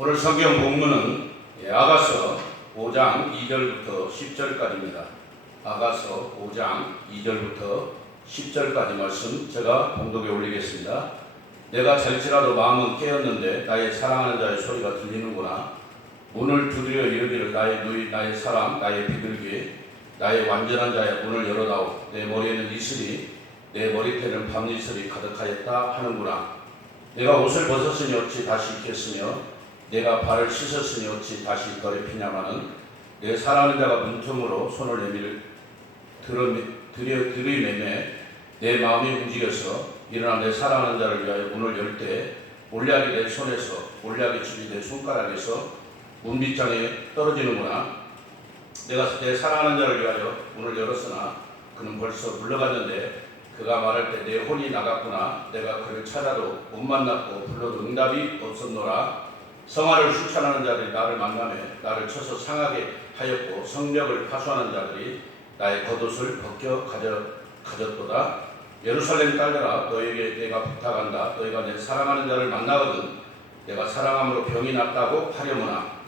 오늘 성경 본문은 예, 아가서 5장 2절부터 10절까지입니다. 아가서 5장 2절부터 10절까지 말씀 제가 봉독에 올리겠습니다. 내가 잘지라도 마음은 깨었는데 나의 사랑하는 자의 소리가 들리는구나. 문을 두드려 이르기를 나의 누이 나의 사랑 나의 비둘기 나의 완전한 자의 문을 열어다오 내 머리에는 이슬이 내 머리태는 밤이슬이 가득하였다 하는구나. 내가 옷을 벗었으니 어찌 다시 입겠으며 내가 발을 씻었으니 어찌 다시 더럽히냐마는 내 사랑하는 자가 문틈으로 손을 내밀 들여 들이매매 내 마음이 움직여서 일어나 내 사랑하는 자를 위하여 문을 열 때 올약이 내 손에서 올약의 칩이 내 손가락에서 문빗장에 떨어지는구나. 내가 내 사랑하는 자를 위하여 문을 열었으나 그는 벌써 물러갔는데 그가 말할 때 내 혼이 나갔구나. 내가 그를 찾아도 못 만났고 불러도 응답이 없었노라 성화를 수찬하는 자들이 나를 만나며 나를 쳐서 상하게 하였고 성벽을 파수하는 자들이 나의 겉옷을 벗겨 가져, 가졌도다. 예루살렘 딸들아 너에게 내가 부탁한다. 너희가 내 사랑하는 자를 만나거든 내가 사랑함으로 병이 났다고 하려무나.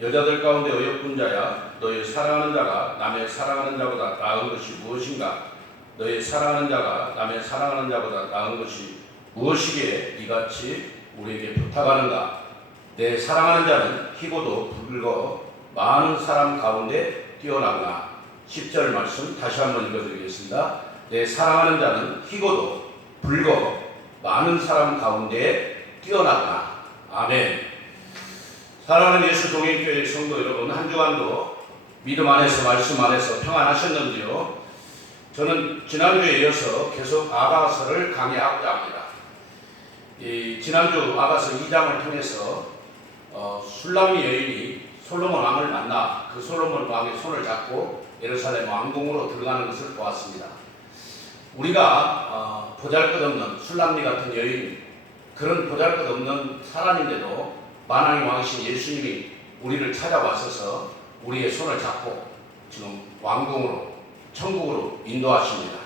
여자들 가운데 어여쁜 자야 너의 사랑하는 자가 남의 사랑하는 자보다 나은 것이 무엇인가? 너의 사랑하는 자가 남의 사랑하는 자보다 나은 것이 무엇이기에 이같이 우리에게 부탁하는가 내 사랑하는 자는 희고도 붉어 많은 사람 가운데 뛰어나구나 10절 말씀 다시 한번 읽어드리겠습니다 내 사랑하는 자는 희고도 붉어 많은 사람 가운데 뛰어나구나 아멘 사랑하는 예수 동행교회 성도 여러분 한 주간도 믿음 안에서 말씀 안에서 평안하셨는지요? 저는 지난주에 이어서 계속 아가서를 강의하고자 합니다. 이 지난주 아가서 2장을 통해서 어, 술람미 여인이 솔로몬 왕을 만나 그 솔로몬 왕의 손을 잡고 예루살렘 왕궁으로 들어가는 것을 보았습니다. 우리가 어, 보잘것없는 술람미 같은 여인 그런 보잘것없는 사람인데도 만왕의 왕이신 예수님이 우리를 찾아와서서 우리의 손을 잡고 지금 왕궁으로 천국으로 인도하십니다.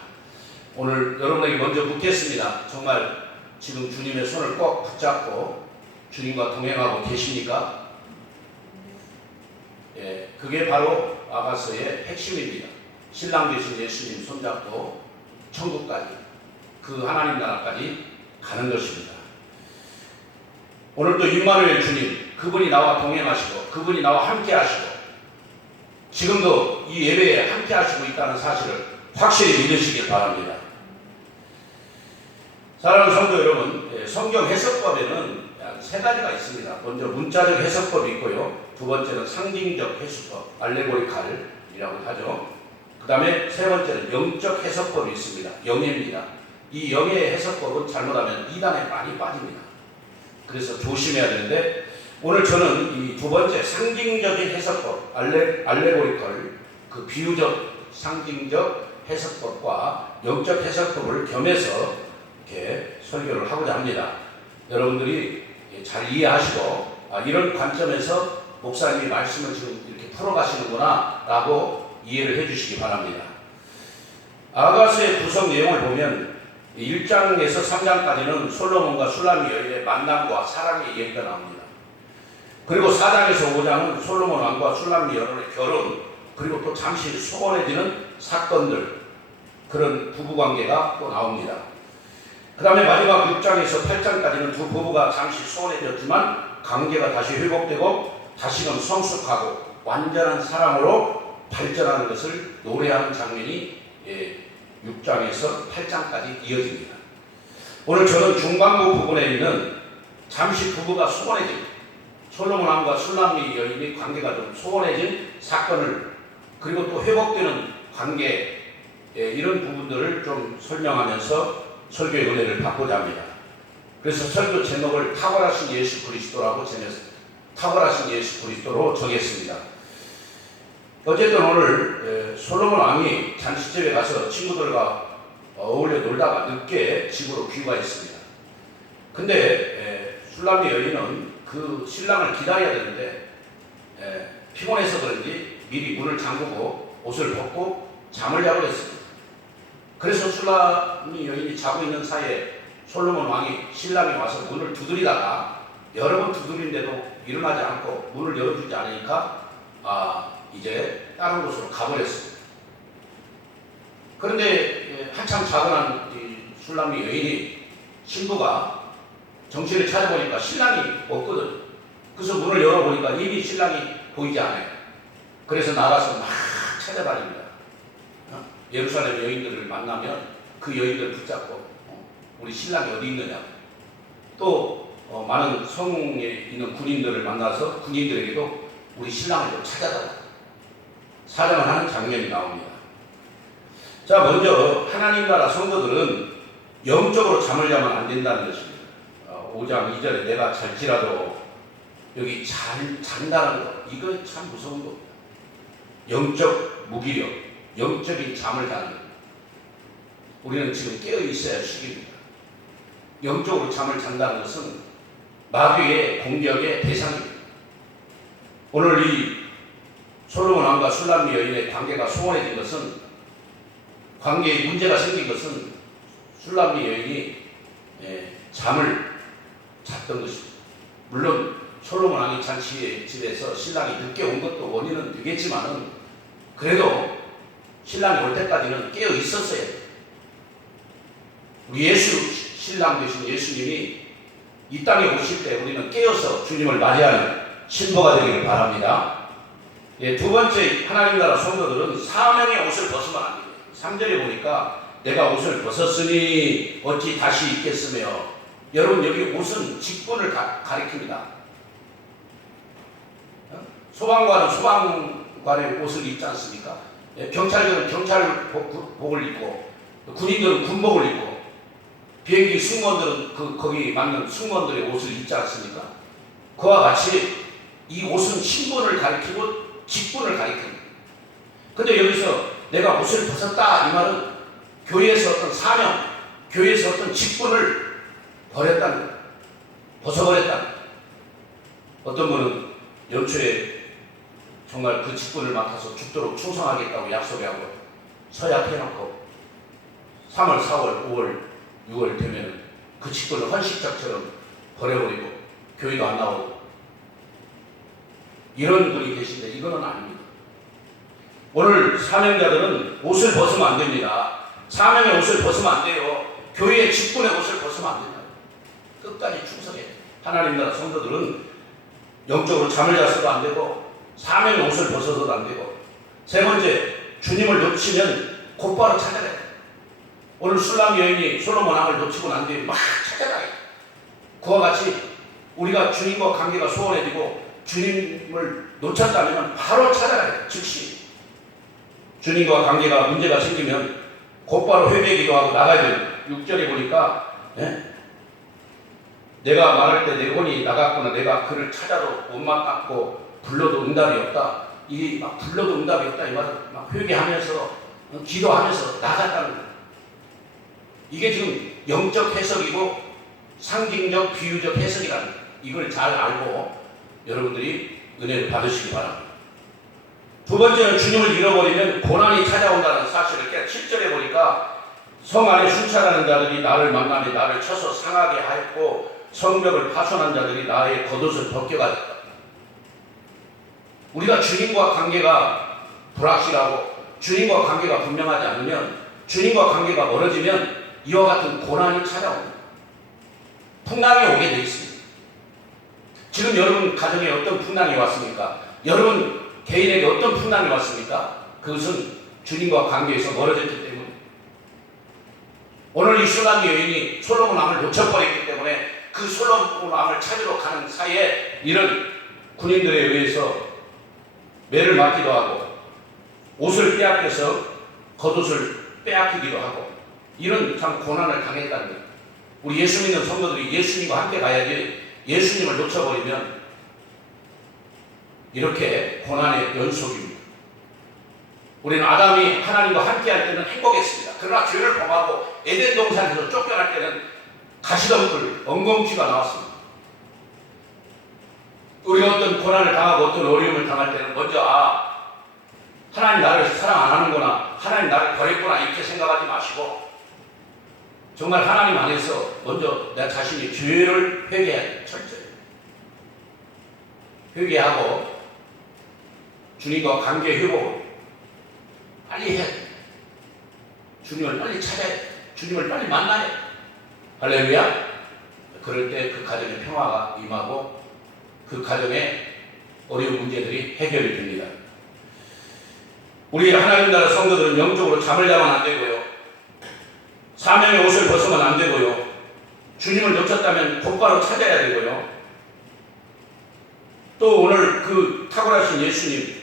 오늘 여러분에게 먼저 묻겠습니다. 정말 지금 주님의 손을 꼭 붙잡고 주님과 동행하고 계십니까? 예, 그게 바로 아가서의 핵심입니다. 신랑 되신 예수님 손잡고 천국까지 그 하나님 나라까지 가는 것입니다. 오늘도 임마누엘 주님 그분이 나와 동행하시고 그분이 나와 함께 하시고 지금도 이 예배에 함께 하시고 있다는 사실을 확실히 믿으시길 바랍니다. 사랑하는 성도 여러분, 예, 성경 해석법에는 세 가지가 있습니다. 먼저 문자적 해석법이 있고요. 두 번째는 상징적 해석법, 알레고리칼이라고 하죠. 그 다음에 세 번째는 영적 해석법이 있습니다. 영예입니다. 이 영의 해석법은 잘못하면 이단에 많이 빠집니다. 그래서 조심해야 되는데 오늘 저는 이 두 번째 상징적인 해석법, 알레, 알레고리컬, 그 비유적, 상징적 해석법과 영적 해석법을 겸해서 이렇게 설교를 하고자 합니다. 여러분들이 잘 이해하시고 아, 이런 관점에서 목사님이 말씀을 지금 이렇게 풀어가시는구나 라고 이해를 해주시기 바랍니다. 아가스의 구성 내용을 보면 1장에서 3장까지는 솔로몬과 술라미 여인의 만남과 사랑의 이야기가 나옵니다. 그리고 4장에서 5장은 솔로몬 왕과 술라미 여인의 결혼 그리고 또 잠시 소원해지는 사건들 그런 부부관계가 또 나옵니다. 그 다음에 마지막 6장에서 8장까지는 두 부부가 잠시 소원해졌지만 관계가 다시 회복되고 다시금 성숙하고 완전한 사랑으로 발전하는 것을 노래하는 장면이 6장에서 8장까지 이어집니다. 오늘 저는 중반부 부분에 있는 잠시 부부가 소원해진 솔로몬 왕과 술람미 여인이 관계가 좀 소원해진 사건을 그리고 또 회복되는 관계 이런 부분들을 좀 설명하면서 설교의 은혜를 받고자 합니다. 그래서 설교 제목을 탁월하신 예수 그리스도라고 정했습니다. 탁월하신 예수 그리스도로 정했습니다. 어쨌든 오늘 솔로몬 왕이 잔치집에 가서 친구들과 어울려 놀다가 늦게 집으로 귀가했습니다. 근데 술람미 여인은 그 신랑을 기다려야 되는데 피곤해서 그런지 미리 문을 잠그고 옷을 벗고 잠을 자고 그랬습니다. 그래서 술람미 여인이 자고 있는 사이에 솔로몬 왕이 신랑이 와서 문을 두드리다가 여러 번 두드린데도 일어나지 않고 문을 열어주지 않으니까 아 이제 다른 곳으로 가버렸습니다. 그런데 예, 한참 자그한 이 술람미 여인이 신부가 정신을 찾아보니까 신랑이 없거든. 그래서 문을 열어보니까 이미 신랑이 보이지 않아요. 그래서 나가서 막 찾아다닙니다. 어? 예루살렘 여인들을 만나면 그 여인들을 붙잡고 어, 우리 신랑이 어디 있느냐. 또 어, 많은 성에 있는 군인들을 만나서 군인들에게도 우리 신랑을 좀 찾아달라. 사정을 하는 장면이 나옵니다. 자, 먼저 하나님 나라 성도들은 영적으로 잠을 자면 안 된다는 것입니다. 어, 5장 2절에 내가 잘지라도 여기 잘 잔다는 것 이거 참 무서운 겁니다. 영적 무기력, 영적인 잠을 자는 것. 우리는 지금 깨어 있어야 할 시기입니다. 영적으로 잠을 잔다는 것은 마귀의 공격의 대상입니다. 오늘 이 솔로몬 왕과 술람미 여인의 관계가 소원해진 것은 관계에 문제가 생긴 것은 술람미 여인이 예, 잠을 잤던 것입니다. 물론 솔로몬 왕이 잔치 집에서 신랑이 늦게 온 것도 원인은 되겠지만은 그래도 신랑이 올 때까지는 깨어 있었어야 돼요. 우리 예수 신랑 되신 예수님이 이 땅에 오실 때 우리는 깨어서 주님을 맞이하는 신부가 되기를 바랍니다. 예, 두 번째 하나님 나라 성도들은 사명의 옷을 벗으면 안 돼요. 3절에 보니까 내가 옷을 벗었으니 어찌 다시 입겠으며 여러분 여기 옷은 직분을 가, 가리킵니다. 어? 소방관은 소방관의 옷을 입지 않습니까? 예, 경찰들은 경찰복을 입고 군인들은 군복을 입고 비행기 승무원들은 그 거기 맞는 승무원들의 옷을 입지 않습니까? 그와 같이 이 옷은 신분을 가리키고 직분을 가리킵니다. 근데 여기서 내가 옷을 벗었다 이 말은 교회에서 어떤 사명, 교회에서 어떤 직분을 버렸다는 거예요. 벗어버렸다는 거예요. 어떤 분은 연초에 정말 그 직분을 맡아서 죽도록 충성하겠다고 약속하고 서약해놓고 3월, 4월, 5월, 6월 되면 그 직분을 헌식자처럼 버려버리고 교회도 안 나오고 이런 분이 계신데 이거는 아닙니다. 오늘 사명자들은 옷을 벗으면 안 됩니다. 사명의 옷을 벗으면 안 돼요. 교회의 직분의 옷을 벗으면 안 된다. 끝까지 충성해. 하나님 나라 성도들은 영적으로 잠을 자서도 안 되고 사명의 옷을 벗어서도 안 되고 세 번째 주님을 놓치면 곧바로 찾아가야 돼. 오늘 술람 여인이 솔로몬 왕을 놓치고 난 뒤에 막 찾아가요. 그와 같이 우리가 주님과 관계가 소원해지고 주님을 놓쳤다면 바로 찾아가야 돼. 즉시 주님과 관계가 문제가 생기면 곧바로 회개 기도하고 나가야 돼요. 6절에 보니까 예? 내가 말할 때 내 혼이 나갔구나 내가 그를 찾아도 못 만났고 불러도 응답이 없다. 이게 막 불러도 응답이 없다 이 말은 막 회개하면서 기도하면서 나갔다는. 이게 지금 영적 해석이고 상징적 비유적 해석이라는. 이걸 잘 알고 여러분들이 은혜를 받으시기 바랍니다. 두 번째는 주님을 잃어버리면 고난이 찾아온다는 사실을 깨 7절에 보니까 성 안에 순찰하는 자들이 나를 만나며 나를 쳐서 상하게 하였고 성벽을 파손한 자들이 나의 겉옷을 벗겨가졌다. 우리가 주님과 관계가 불확실하고 주님과 관계가 분명하지 않으면 주님과 관계가 멀어지면 이와 같은 고난이 찾아옵니다. 풍랑이 오게 돼 있습니다. 지금 여러분 가정에 어떤 풍랑이 왔습니까? 여러분 개인에게 어떤 풍랑이 왔습니까? 그것은 주님과 관계에서 멀어졌기 때문에 오늘 이 술람 여인이 솔로몬 왕을 놓쳐버렸기 때문에 그 솔로몬 왕을 찾으러 가는 사이에 이런 군인들에 의해서 매를 맞기도 하고 옷을 빼앗겨서 겉옷을 빼앗기기도 하고 이런 참 고난을 당했다는 거예요. 우리 예수 믿는 성도들이 예수님과 함께 가야지 예수님을 놓쳐버리면 이렇게 고난의 연속입니다. 우리는 아담이 하나님과 함께 할 때는 행복했습니다. 그러나 죄를 범하고 에덴 동산에서 쫓겨날 때는 가시덤불, 엉겅퀴가 나왔습니다. 우리가 어떤 고난을 당하고 어떤 어려움을 당할 때는 먼저 아 하나님 나를 사랑 안 하는구나 하나님 나를 버렸구나 이렇게 생각하지 마시고 정말 하나님 안에서 먼저 내 자신이 죄를 회개해야 돼 철저히 회개하고 주님과 관계 회복 빨리 해. 주님을 빨리 찾아야 돼. 주님을 빨리 만나야 돼. 할렐루야. 그럴 때 그 가정에 평화가 임하고 그 가정에 어려운 문제들이 해결이 됩니다. 우리 하나님 나라 성도들은 영적으로 잠을 자면 안 되고요. 사명의 옷을 벗으면 안 되고요. 주님을 놓쳤다면 곧바로 찾아야 되고요. 또 오늘 그 탁월하신 예수님,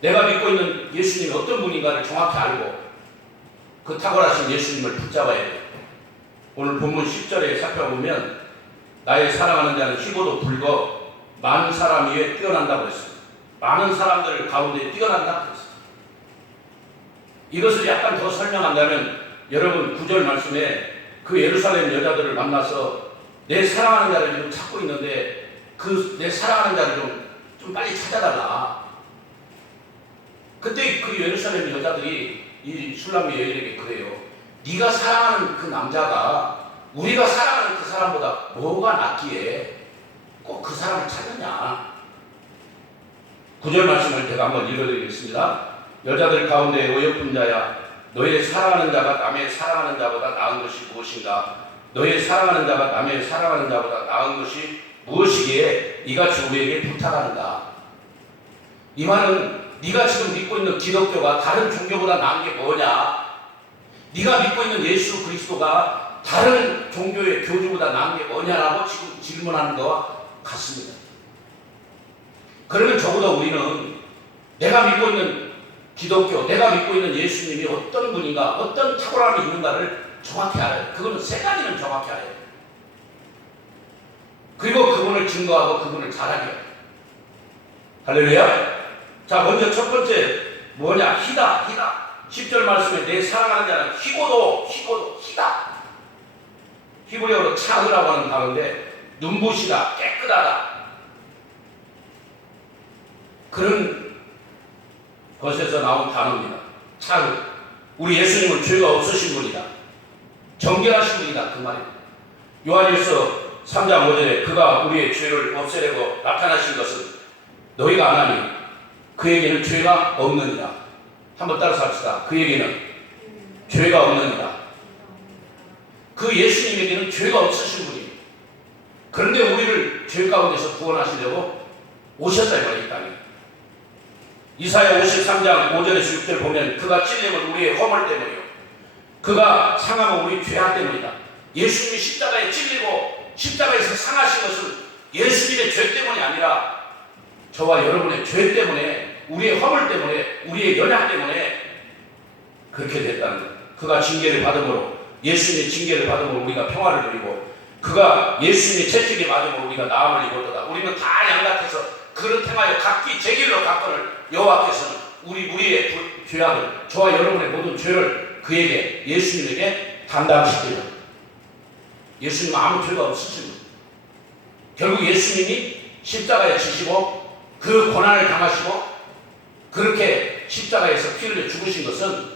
내가 믿고 있는 예수님이 어떤 분인가를 정확히 알고 그 탁월하신 예수님을 붙잡아야 돼요. 오늘 본문 10절에 살펴보면 나의 사랑하는 자는 희고도 불거 많은 사람 위에 뛰어난다고 했습니다. 많은 사람들 가운데 뛰어난다고 했습니다. 이것을 약간 더 설명한다면 여러분 구절 말씀에 그 예루살렘 여자들을 만나서 내 사랑하는 자를 지금 찾고 있는데 그 내 사랑하는 자를 좀, 좀 빨리 찾아달라. 그때 그 예루살렘 여자들이 이 술람미 여인에게 그래요. 네가 사랑하는 그 남자가 우리가 사랑하는 그 사람보다 뭐가 낫기에 꼭 그 사람을 찾느냐. 구절 말씀을 제가 한번 읽어드리겠습니다. 여자들 가운데 어여쁜 자야 너의 사랑하는 자가 남의 사랑하는 자보다 나은 것이 무엇인가? 너의 사랑하는 자가 남의 사랑하는 자보다 나은 것이 무엇이기에 이같이 우리에게 부탁하는가? 이 말은 네가 지금 믿고 있는 기독교가 다른 종교보다 나은 게 뭐냐? 네가 믿고 있는 예수 그리스도가 다른 종교의 교주보다 나은 게 뭐냐라고 지금 질문하는 것과 같습니다. 그러면 적어도 우리는 내가 믿고 있는 기독교, 내가 믿고 있는 예수님이 어떤 분인가, 어떤 탁월함이 있는가를 정확히 알아야 돼. 그거는 세 가지는 정확히 알아야 돼. 그리고 그분을 증거하고 그분을 잘하게 해. 할렐루야. 자, 먼저 첫 번째 뭐냐? 희다, 희다. 10절 말씀에 내 사랑하는 자는 희고도, 희고도, 희다. 히브리어로 차흐라고 하는 단어인데 눈부시다, 깨끗하다. 그런 것에서 나온 단어입니다. 차흐. 우리 예수님은 죄가 없으신 분이다. 정결하신 분이다. 그 말입니다. 요한일서 3장 5절에 그가 우리의 죄를 없애려고 나타나신 것은 너희가 안 하니 그에게는 죄가 없느니라. 한번 따라서 합시다. 그에게는 죄가 없느니라. 죄가 없으신 분이에요. 그런데 우리를 죄 가운데서 구원하시려고 오셨다 이 말이에요, 이 땅에. 이사야 53장 5절에서 6절 보면 그가 찔림은 우리의 허물 때문이요. 그가 상함은 우리 죄악 때문이다. 예수님이 십자가에 찔리고 십자가에서 상하신 것은 예수님의 죄 때문이 아니라 저와 여러분의 죄 때문에 우리의 허물 때문에 우리의 연약 때문에 그렇게 됐다는 것. 그가 징계를 받음으로 예수님의 징계를 받음으로 우리가 평화를 누리고 그가 예수님의 채찍에 맞음으로 우리가 나음을 입었다. 우리는 다 양 같아서 그릇 행하여 각기 제 길로 갔거늘 여호와께서는 우리 우리의 부- 죄악을 저와 여러분의 모든 죄를 그에게 예수님에게 담당시키는 예수님은 아무 죄가 분. 결국 예수님이 십자가에 지시고 그 고난을 당하시고 그렇게 십자가에서 피 흘려 죽으신 것은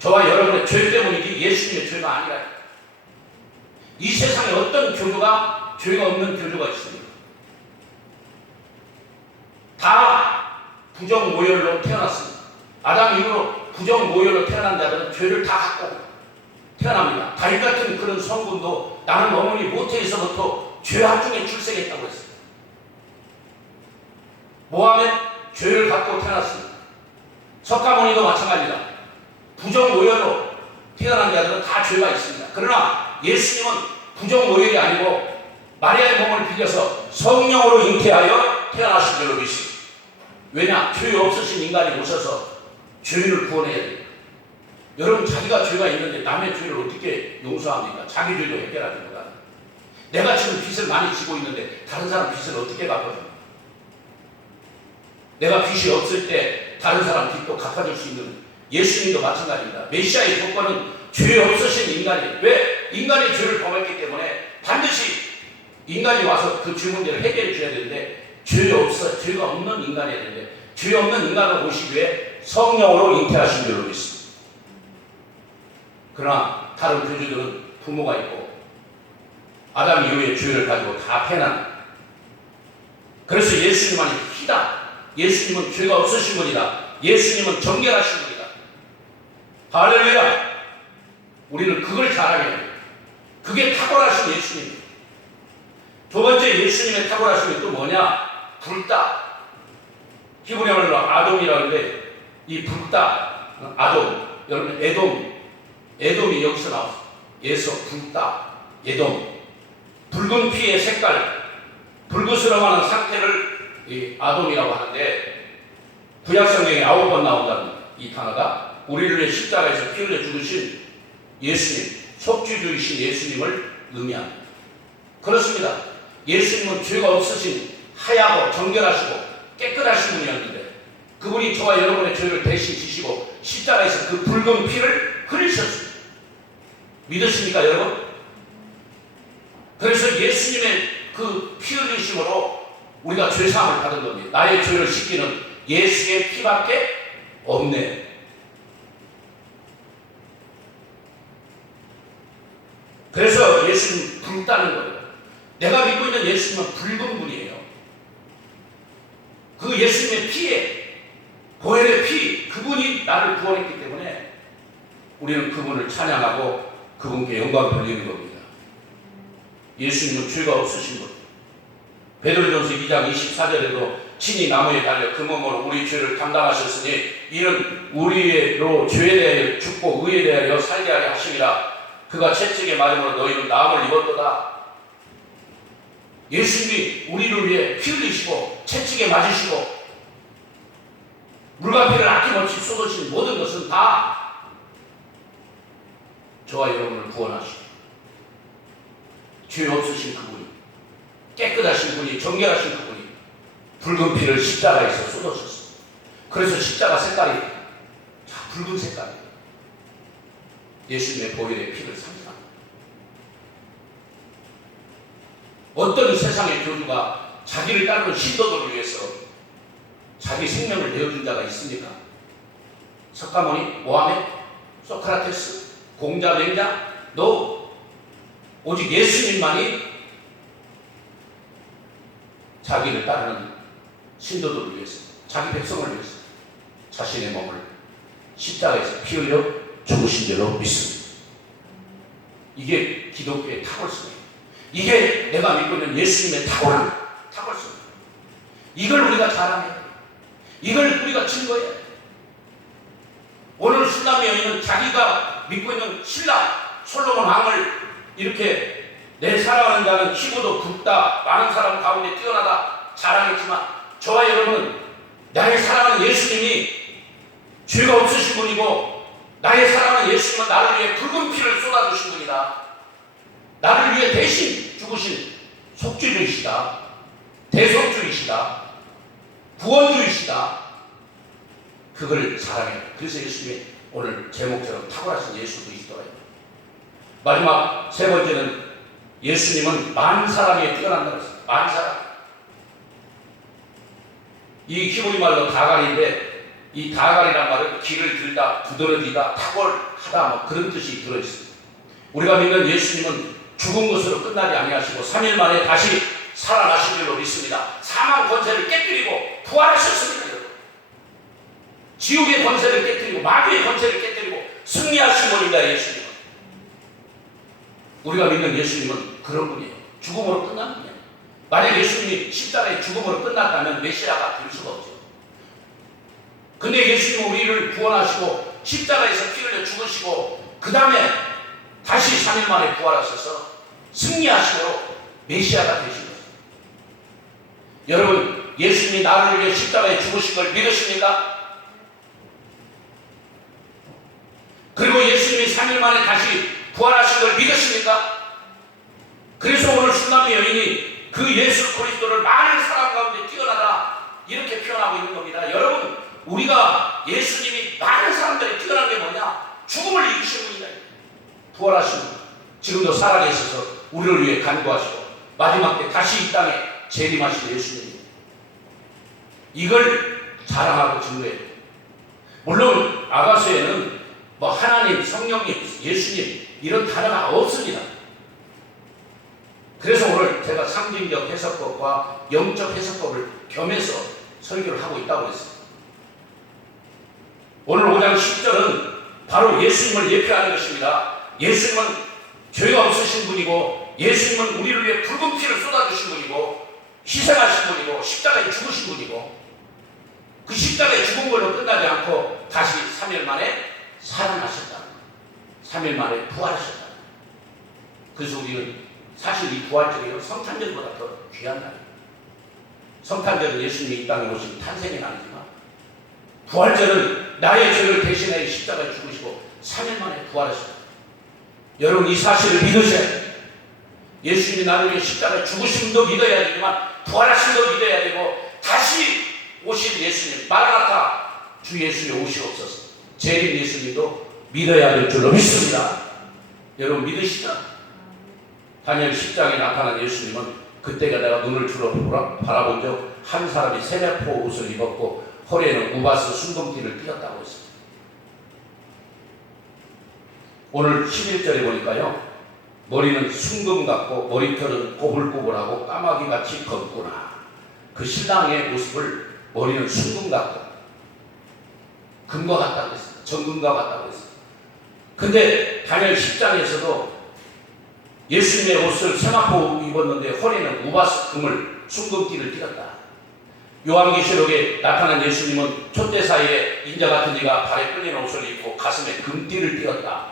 저와 여러분의 죄 때문이지 예수님의 죄가 아니라 이 세상에 어떤 교주가 죄가 없는 교주가 있습니까? 다 부정 모혈로 태어났습니다. 아담 이후로 부정 모혈로 태어난 자들은 죄를 다 갖고 태어납니다. 다윗 같은 그런 성분도 나는 어머니 모태에서부터 죄악 중에 출생했다고 했습니다. 모함의 죄를 갖고 태어났습니다. 석가모니도 마찬가지다. 부정 모혈로 태어난 자들은 다 죄가 있습니다. 그러나 예수님은 부정 모혈이 아니고 마리아의 몸을 빌려서 성령으로 잉태하여 태어나신 줄로 믿습니다. 왜냐? 죄 없으신 인간이 오셔서 죄인을 구원해야 됩니다. 여러분 자기가 죄가 있는데 남의 죄를 어떻게 용서합니까? 자기 죄도 해결하지 못하는. 내가 지금 빚을 많이 지고 있는데 다른 사람 빚을 어떻게 갚아줍니까? 내가 빚이 없을 때 다른 사람 빚도 갚아줄 수 있는 예수님도 마찬가지입니다. 메시아의 조건은 죄 없으신 인간이 왜 인간이 죄를 범했기 때문에 반드시 인간이 와서 그 죄 문제를 해결해 줘야 되는데 죄 없어 죄가 없는 인간이어야 되는데 죄 없는 인간을 오시기 위해 성령으로 잉태하신 줄로 믿습니다. 그러나 다른 교주들은 부모가 있고 아담 이후에 죄를 가지고 다 패난 그래서 예수님만이 피다. 예수님은 죄가 없으신 분이다. 예수님은 정결하신 분이다. 할렐루야. 우리는 그걸 잘하게 해요. 그게 탁월하신 예수님. 두 번째 예수님의 탁월하심이 또 뭐냐? 불다. 히브리 말로 아돔이라는데 이 불다 아돔 여러분 에돔 에돔이 여기서 나왔어. 예서 불다 에돔 붉은 피의 색깔 불그스름하는 상태를 이 아돔이라고 하는데 구약 성경에 아홉 번 나온다는 이 단어가 우리를 십자가에서 피 흘려 죽으신 예수님 속죄주이신 예수님을 의미합니다. 그렇습니다. 예수님은 죄가 없으신 하얗고 정결하시고 깨끗하신 분이었는데 그분이 저와 여러분의 죄를 대신 지시고 십자가에서 그 붉은 피를 흘리셨습니다. 믿으십니까 여러분? 그래서 예수님의 그 피 흘리심으로 우리가 죄사함을 받은 겁니다. 나의 죄를 씻기는 예수의 피밖에 없네. 그래서 예수님 붉다는 거예요. 내가 믿고 있는 예수님은 붉은 분이에요. 그 예수님의 피에 보혈의 피 그분이 나를 구원했기 때문에 우리는 그분을 찬양하고 그분께 영광 돌리는 겁니다. 예수님은 죄가 없으신 분. 베드로전서 2장 24절에도 친히 나무에 달려 그 몸으로 우리 죄를 담당하셨으니 이는 우리로 죄에 대하여 죽고 의에 대하여 살게 하려 하심이라 그가 채찍에 맞음으로 너희는 나음을 입었도다. 예수님이 우리를 위해 피 흘리시고 채찍에 맞으시고 물과 피를 아낌없이 쏟으신 모든 것은 다 저와 여러분을 구원하시고 죄 없으신 그분이 깨끗하신 분이 정결하신 그분이 붉은 피를 십자가에서 쏟으셨습니다. 그래서 십자가 색깔이 자 붉은 색깔이에요. 예수님의 보혈의 피를 상징합니다. 어떤 세상의 교주가 자기를 따르는 신도들을 위해서 자기 생명을 내어준 자가 있습니까? 석가모니, 모하메, 소크라테스, 공자, 맹자, 너 오직 예수님만이 자기를 따르는 신도들을 위해서 자기 백성을 위해서 자신의 몸을 십자가에서 피 흘려 죽으신 줄로 믿습니다. 이게 기독교의 탁월성이에요. 이게 내가 믿고 있는 예수님의 탁월한 탁월성이에요. 이걸 우리가 자랑해야 돼요. 이걸 우리가 증거해야 돼요. 오늘 술람의 여인은 자기가 믿고 있는 신라 솔로몬 왕을 이렇게 내 사랑하는 자는 키보도 굵다 많은 사람 가운데 뛰어나다 자랑했지만 저와 여러분은 나의 사랑하는 예수님이 죄가 없으신 분이고 나의 사랑하는 예수님은 나를 위해 붉은 피를 쏟아주신 분이다. 나를 위해 대신 죽으신 속죄주이시다. 대속주이시다. 구원주이시다. 그걸 사랑해. 그래서 예수님이 오늘 제목처럼 탁월하신 예수 그리스도예요. 마지막 세 번째는 예수님은 만 사랑에 뛰어난다고 했어요. 만 사랑. 이 히브리 말로 다갈인데 이 다갈이란 말은 길을 들다, 두드러지다, 탁월하다 뭐 그런 뜻이 들어있습니다. 우리가 믿는 예수님은 죽은 것으로 끝나지 아니하시고 3일 만에 다시 살아나신 줄로 믿습니다. 사망 권세를 깨뜨리고 부활하셨습니다. 지옥의 권세를 깨뜨리고 마귀의 권세를 깨뜨리고 승리하신 분입니다. 예수님은. 우리가 믿는 예수님은 그런 분이에요. 죽음으로 분이에요. 만약 예수님이 십자가의 죽음으로 끝났다면 메시아가 될 수가 없죠. 근데 예수님은 우리를 구원하시고 십자가에서 피 흘려 죽으시고 그 다음에 다시 3일 만에 부활하셔서 승리하시므로 메시아가 되신 거예요. 여러분 예수님이 나를 위해 십자가에 죽으신 걸 믿으십니까? 그리고 예수님이 3일 만에 다시 부활하신 걸 믿으십니까? 그래서 오늘 순남의 여인이 그 예수 그리스도를 많은 사람 가운데 뛰어나다 이렇게 표현하고 있는 겁니다. 여러분 우리가 예수님이 많은 사람들이 뛰어난 게 뭐냐? 죽음을 이기신 분이다. 부활하신 분. 지금도 살아계셔서 우리를 위해 간구하시고 마지막 때 다시 이 땅에 재림하신 예수님. 이걸 자랑하고 증거해야 돼요. 물론 아가서에는 뭐 하나님, 성령님, 예수님 이런 단어가 없습니다. 그래서 오늘 제가 상징적 해석법과 영적 해석법을 겸해서 설교를 하고 있다고 했어요. 오늘 5장 10절은 바로 예수님을 예표하는 것입니다. 예수님은 죄가 없으신 분이고 예수님은 우리를 위해 붉은 피를 쏟아주신 분이고 희생하신 분이고 십자가에 죽으신 분이고 그 십자가에 죽은 걸로 끝나지 않고 다시 3일 만에 살아나셨다. 3일 만에 부활하셨다. 그래서 우리는 사실 이 부활절이요 성탄절보다 더 귀한 날이에요. 성탄절은 예수님이 이 땅에 오신 탄생의 날이지만 부활절은 나의 죄를 대신해 십자가에 죽으시고 3일 만에 부활하셨다. 여러분 이 사실을 믿으셔야 돼요. 예수님이 나를 위해 십자가에 죽으심도 믿어야 되지만 부활하심도 믿어야 되고 다시 오실 예수님 마라나타 주 예수님 오시옵소서 재림 예수님도 믿어야 될 줄로 믿습니다. 여러분 믿으시죠? 다니엘 10장에 나타난 예수님은 그때가 내가 눈을 들어 보라- 바라본 적 한 사람이 세메포 옷을 입었고 허리에는 우바스 순금띠를 띄었다고 했습니다. 오늘 11절에 보니까요. 머리는 순금 같고 머리털은 꼬불꼬불하고 까마귀 같이 검구나. 그 신랑의 모습을 머리는 순금 같고 금과 같다고 했어요. 정금과 같다고 했어요. 근데 다니엘 10장에서도 예수님의 옷을 세마포 입었는데 허리는 우바스 금을 순금띠를 띄었다. 요한계시록에 나타난 예수님은 촛대 사이에 인자 같은 이가 발에 끌린 옷을 입고 가슴에 금띠를 띄었다.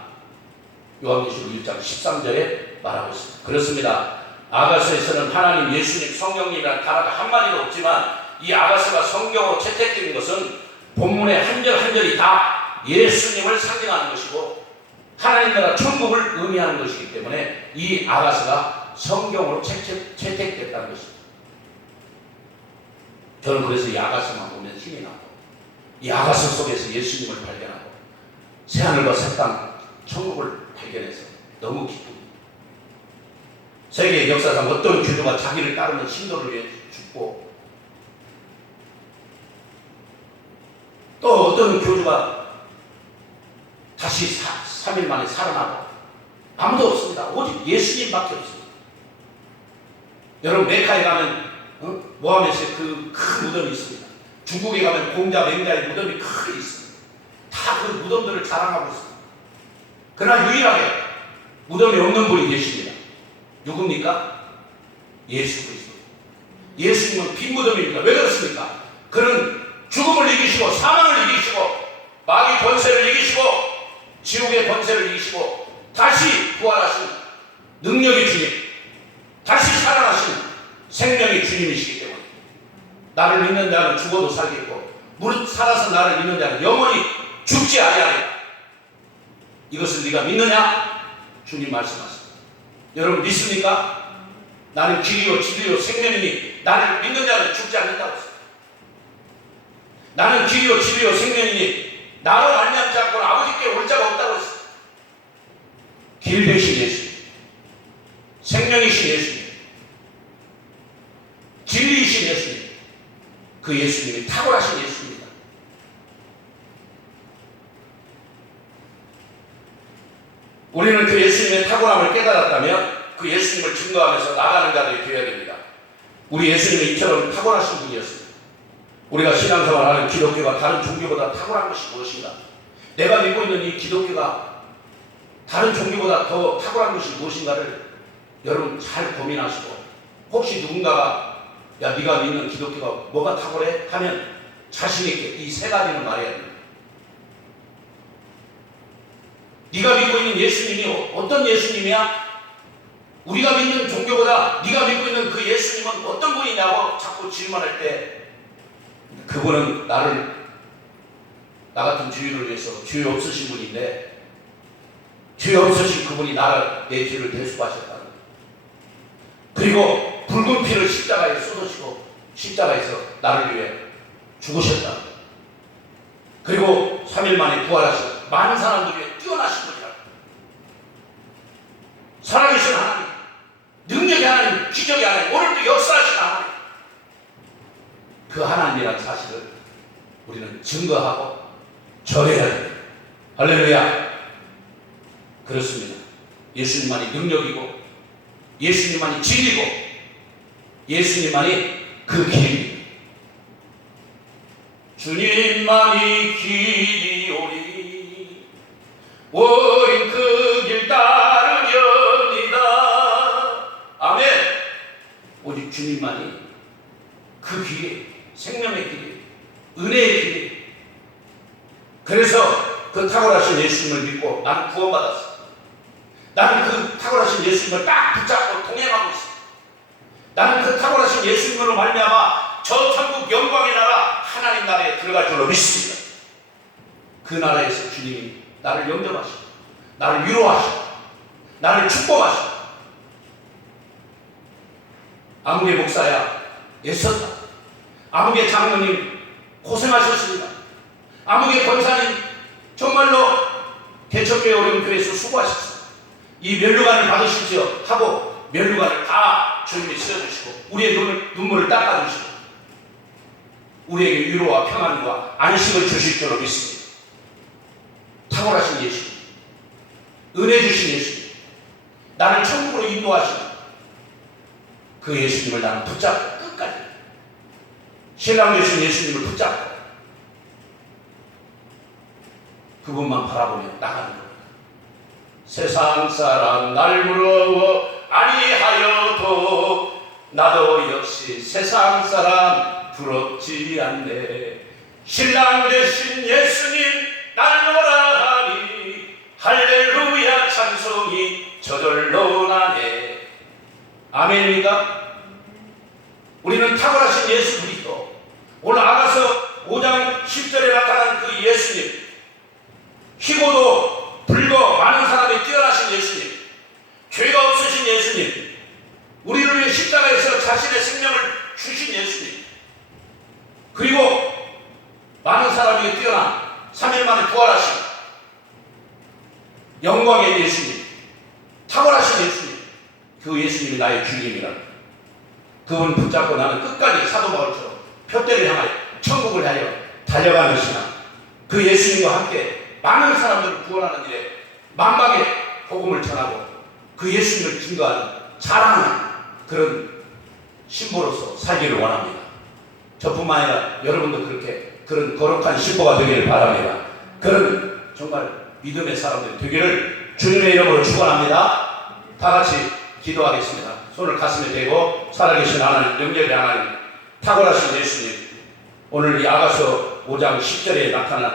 요한계시록 1장 13절에 말하고 있습니다. 그렇습니다. 아가서에서는 하나님, 예수님, 성령님이라는 단어가 한마디도 없지만 이 아가서가 성경으로 채택된 것은 본문의 한절 한 절이 다 예수님을 상징하는 것이고 하나님 나라 천국을 의미하는 것이기 때문에 이 아가서가 성경으로 채택, 채택됐다는 것입니다. 저는 그래서 이 아가서만 보면 힘이 나고 이 아가서 속에서 예수님을 발견하고 새하늘과 새 땅 천국을 발견해서 너무 기쁩니다. 세계 역사상 어떤 교주가 자기를 따르는 신도를 위해 죽고 또 어떤 교주가 다시 사, 3일 만에 살아나고 아무도 없습니다. 오직 예수님밖에 없습니다. 여러분 메카에 가면 어? 모하메스의 그큰 무덤이 있습니다. 중국에 가면 공자 맹자의 무덤이 크게 있습니다. 다 그 무덤들을 자랑하고 있습니다. 그러나 유일하게 무덤이 없는 분이 계십니다. 누굽니까? 예수 그리스도. 예수님은 빈 무덤입니다. 왜 그렇습니까? 그는 죽음을 이기시고 사망을 이기시고 마귀 권세를 이기시고 지옥의 권세를 이기시고 다시 부활하신 능력의 주님, 다시 살아나신 생명의 주님이시기 때문에 나를 믿는 자는 죽어도 살겠고 무릇 살아서 나를 믿는 자는 영원히 죽지 아니하리라. 이것을 네가 믿느냐? 주님 말씀하십니다. 여러분 믿습니까? 나는 길이요 진리요 생명이니 나를 믿는 자는 죽지 않는다고. 나는 길이요 진리요 생명이니 나로 말미암지 않고는 아버지께 올 자가 없다고 했습니다. 길 되신 예수님, 생명이신 예수님, 진리이신 예수님, 그 예수님이 탁월하신 예수입니다. 우리는 그 예수님의 탁월함을 깨달았다면 그 예수님을 증거하면서 나가는 자들이 되어야 됩니다. 우리 예수님은 이처럼 탁월하신 분이었습니다. 우리가 신앙생활하는 기독교가 다른 종교보다 탁월한 것이 무엇인가? 내가 믿고 있는 이 기독교가 다른 종교보다 더 탁월한 것이 무엇인가를 여러분 잘 고민하시고 혹시 누군가가 야 네가 믿는 기독교가 뭐가 탁월해? 하면 자신 있게 이 세 가지를 말해야 됩니다. 네가 믿고 있는 예수님이 어떤 예수님이야? 우리가 믿는 종교보다 네가 믿고 있는 그 예수님은 어떤 분이냐고 자꾸 질문할 때 그분은 나를 나 같은 주인을 위해서 죄 없으신 분인데 죄 없으신 그분이 나를 내 죄를 대수하셨다. 그리고 붉은 피를 십자가에 쏟으시고 십자가에서 나를 위해 죽으셨다. 그리고 3일 만에 부활하시고 많은 사람들 위해 뛰어나신 분이라. 살아계신 하나님, 능력의 하나님, 기적의 하나님, 오늘도 역사하신 하나님. 그 하나님이라는 사실을 우리는 증거하고 전해야 됩니다. 할렐루야. 그렇습니다. 예수님만이 능력이고 예수님만이 진리고 예수님만이 그 길입니다. 주님만이 길이오리 우린 그길 따르렵니다. 아멘. 오직 주님만이 그 길이 생명의 길이 은혜의 길이 그래서 그 탁월하신 예수님을 믿고 나는 구원받았어. 나는 그 탁월하신 예수님을 딱 붙잡고 동행하고 있어. 나는 그 탁월하신 예수님으로 말미암아 저 천국 영광의 나라 하나님 나라에 들어갈 줄로 믿습니다. 그 나라에서 주님이 나를 영접하시고 나를 위로하시고 나를 축복하시고 아무개 목사야 애썼다. 아무개 장로님 고생하셨습니다. 아무개 권사님 정말로 개척교회 어려운 교회에서 수고하셨습니다. 이 면류관을 받으십시오 하고 면류관을 다 주님이 쓰여주시고 우리의 눈을, 눈물을 닦아주시고 우리에게 위로와 평안과 안식을 주실 줄로 믿습니다. 탁월하신 예수 은혜 주신 예수 나를 천국으로 인도하시는 그 예수님을 나는 붙잡고 끝까지 신랑 되신 예수님을 붙잡고 그분만 바라보며 나가는 겁니다. 세상 사람 날 부러워 아니하여도 나도 역시 세상 사람 부럽지 않네. 신랑 되신 예수님 날 보라 하니 할렐루야 찬송이 저절로 나네. 아멘입니까? 우리는 탁월하신 예수 그리스도. 오늘 아가서 5장 10절에 나타난 그 예수님 희고도 불고 많은 사람이 뛰어나신 예수님 죄가 없으신 예수님 우리를 위해 십자가에서 자신의 생명을 주신 예수님 그리고 많은 사람이 뛰어난 3일 만에 부활하신 영광의 예수님 탁월하신 예수님 그 예수님이 나의 주님이라. 그분 붙잡고 나는 끝까지 사도 바울처럼 표대를 향하여 천국을 향하여 달려가는 것이나 그 예수님과 함께 많은 사람들을 구원하는 일에 만방에 복음을 전하고 그 예수님을 증거하는 자랑하는 그런 신보로서 살기를 원합니다. 저뿐만 아니라 여러분도 그렇게 그런 거룩한 신보가 되기를 바랍니다. 그런 정말 믿음의 사람들 되기를 주님의 이름으로 축원합니다. 다 같이 기도하겠습니다. 손을 가슴에 대고 살아계신 하나님, 영접의 하나님, 탁월하신 예수님, 오늘 이 아가서 5장 10절에 나타난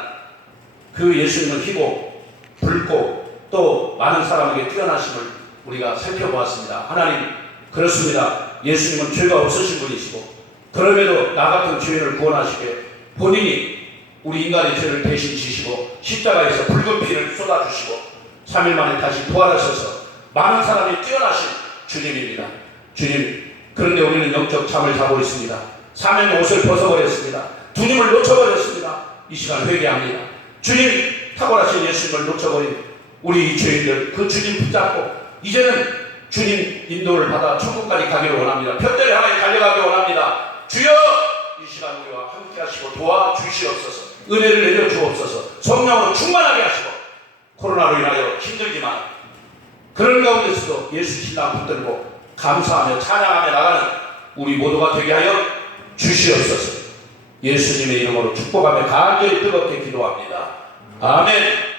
그 예수님을 희고 붉고 또 많은 사람에게 뛰어나심을 우리가 살펴보았습니다. 하나님 그렇습니다. 예수님은 죄가 없으신 분이시고 그럼에도 나 같은 죄인을 구원하시게 본인이 우리 인간의 죄를 대신 지시고 십자가에서 붉은 피를 쏟아주시고 3일 만에 다시 부활하셔서 많은 사람이 뛰어나신 주님입니다. 주님 그런데 우리는 영적 잠을 자고 있습니다. 사면 옷을 벗어버렸습니다. 주님을 놓쳐버렸습니다. 이 시간 회개합니다. 주님 탁월하신 예수님을 놓쳐버린 우리 이 죄인들 그 주님 붙잡고 이제는 주님 인도를 받아 천국까지 가기를 원합니다. 편대를 향해 달려가기 원합니다. 주여 이 시간 우리와 함께 하시고 도와주시옵소서 은혜를 내려 주옵소서 성령으로 충만하게 하시고 코로나로 인하여 힘들지만 그런 가운데서도 예수 신랑 붙들고 감사하며 찬양하며 나가는 우리 모두가 되게 하여 주시옵소서 예수님의 이름으로 축복하며 간절히 뜨겁게 기도합니다. 아멘.